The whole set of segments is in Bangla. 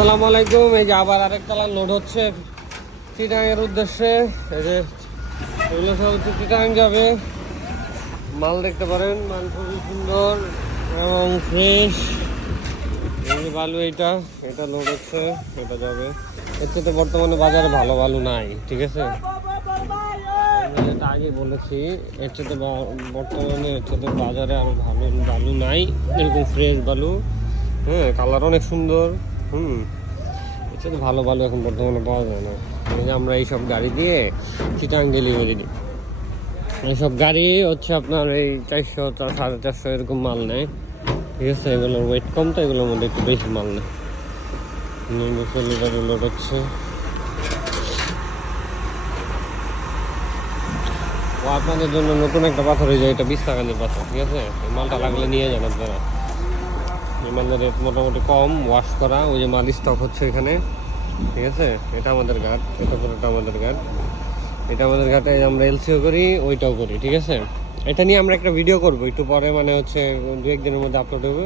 আসসালামু আলাইকুম। এই যে আবার আরেক তালা লোড হচ্ছে চিটাঙের উদ্দেশ্যে। এই যে এগুলো সব হচ্ছে চিটাং যাবে। মাল দেখতে পারেন, মাল খুবই সুন্দর এবং ফ্রেশ বালু এইটা, এটা লোড হচ্ছে, এটা যাবে। এর তো বর্তমানে বাজারে ভালো বালু নাই, ঠিক আছে? যেটা আগে বলেছি, এর চেয়ে বর্তমানে এর চেয়ে বাজারে আরও ভালো বালু নাই, এরকম ফ্রেশ বালু। হ্যাঁ কালার অনেক সুন্দর। হুম। এর চেয়ে ভালো বালু এখন বর্তমানে পাওয়া যায় না। আমরা এইসব গাড়ি দিয়ে চিটাং ডেলিভারি দিই। এইসব গাড়ি হচ্ছে আপনার এই চারশো সাড়ে চারশো এরকম মাল নেয়। ঠিক আছে, এগুলোর ওয়েট কম তো, এগুলোর মধ্যে একটু বেশি মাল নেয়। লিটার লোড হচ্ছে। আপনাদের জন্য নতুন একটা পাথর হয়ে যায়, এটা বিশ টাকার পাথর, ঠিক আছে? মালটা লাগলে নিয়ে যান আপনারা। মালের রেট মোটামুটি কম ওয়াশ করা, ওই যে মাল স্টক হচ্ছে এখানে, ঠিক আছে? এটা আমাদের ঘাট, এটা পুরোটা আমাদের ঘাট। এটা আমাদের ঘাটে আমরা এলসিও করি, ওইটাও করি, ঠিক আছে? এটা নিয়ে আমরা একটা ভিডিও করব, একটু পরে মানে হচ্ছে দু একদিনের মধ্যে আপলোড হবে,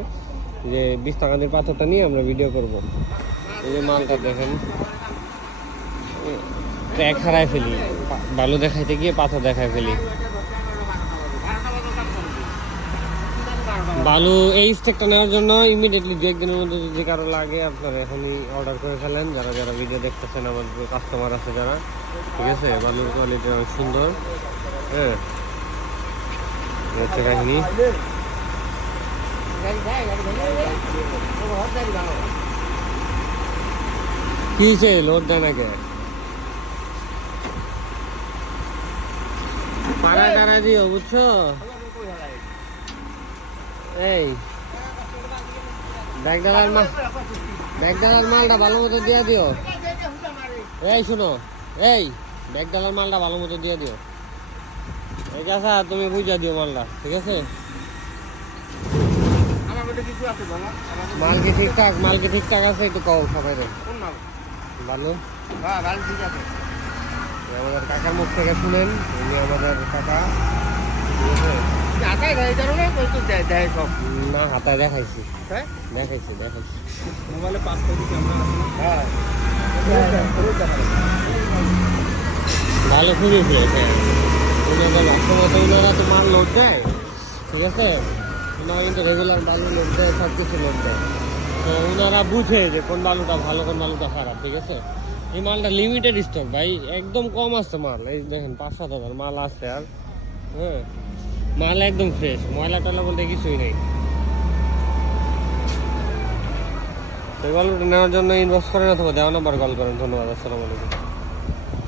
যে বিশ টাকা দিয়ে পাথরটা নিয়ে আমরা ভিডিও করব। এই যে মালটা দেখেন, ট্র্যাক হারায় ফেলি, বালু দেখাইতে গিয়ে পাথর দেখায় ফেলি। বালু, এই স্টেকটা নেওয়ার জন্য ইমিডিয়েটলি দু একদিনের মধ্যে যদি কারও লাগে, আপনারা এখনই অর্ডার করে ফেলেন। যারা যারা ভিডিও দেখতেছেন, আমার কাস্টমার আছে যারা, ঠিক আছে? বালুর কোয়ালিটি অনেক সুন্দর। হ্যাঁ? হচ্ছে কাহিনী। কি লোড দেয় না কে পাড়া টাড়া দিও, বুঝছ? এই। ব্যাগডালার মাল ব্যাগডালার মালটা ভালো মতো দিয়ে দিও। এই শুনো, এই, ব্যাগডালার মালটা ভালো মতো দিয়ে দিও। ঠিক আছে তুমি বুঝা দিও মালটা, ঠিক আছে? মাল কি ঠিকঠাক? মাল কি ঠিকঠাক আছে? একটু কও সবাই ভালো। আমাদের কাকার মুখ থেকে শুনেন, উনি আমাদের কাকা, ঠিক আছে? হাতায় দেয়, কারণে ওই দেয়- দেয় সব। না হাতায় দেখাইছি। হ্যাঁ? দেখাইছি দেখাইছি। মোবাইলে পাঁচ কোটি ক্যামেরা হ্যাঁ। ভালো খুবই ফ্রেশ ওনাদের বাস্তবতা ওনারা তো মাল লোড দেয় ঠিক আছে? ওনারা কিন্তু রেগুলার বালু লোড দেয় সব কিছু লোড দেয়। তো ওনারা বুঝে যে কোন বালুটা ভালো কোন বালুটা খারাপ ঠিক আছে? এই মালটা লিমিটেড স্টক ভাই। একদম কম আছে মাল। এই দেখেন পাঁচ সাত হাজার মাল আছে আর হ্যাঁ? মাল একদম ফ্রেশ ময়লা টয়লা বলতে কিছুই নেই। তো এই নেওয়ার জন্য ইনভেস্ট করেন অথবা দেওয়া নাম্বার কল করেন। ধন্যবাদ, আসসালামু আলাইকুম।